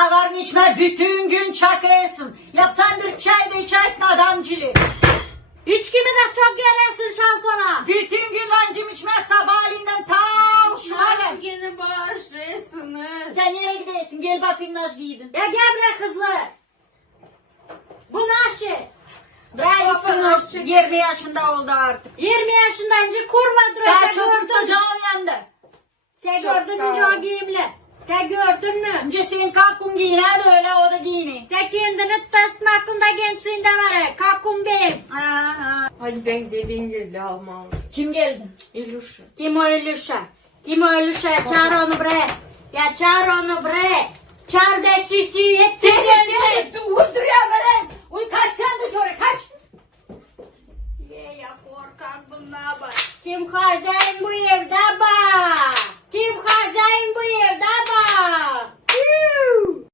Kahvarını içme, bütün gün çakayasın. Yapsan bir çay da içersin adamcılığı. İçkimi de çok yerersin şan sonra. Bütün gün lancım içme, sabahleyinden ta uşağına. Naşgini bağışlıyorsunuz. Sen nereye gidiyorsun? Gel bakayım nasıl giydin. Ya gel bre kızlar. Bu Naşi. Bırak Baba, gitsin o Naşi. 20 yaşında oldu artık. 20 yaşındayınca kurva Daha sen çok gördün. tutacağın yanında. Sen Çok gördün sağ mü ol. o giyimle? Sen gördün mü? Önce senin kalkun giyine de öyle o da giyini. Sen kendini tutarsın aklında gençliğinde var ya. Kalkun benim. Hadi ben de İngilizce almam. Kim geldi? İluşa. Kim o Ilüşa? Kim o Ilüşa? Çağır onu bre. Ya çağır onu bre. Çağır da şişi hepsi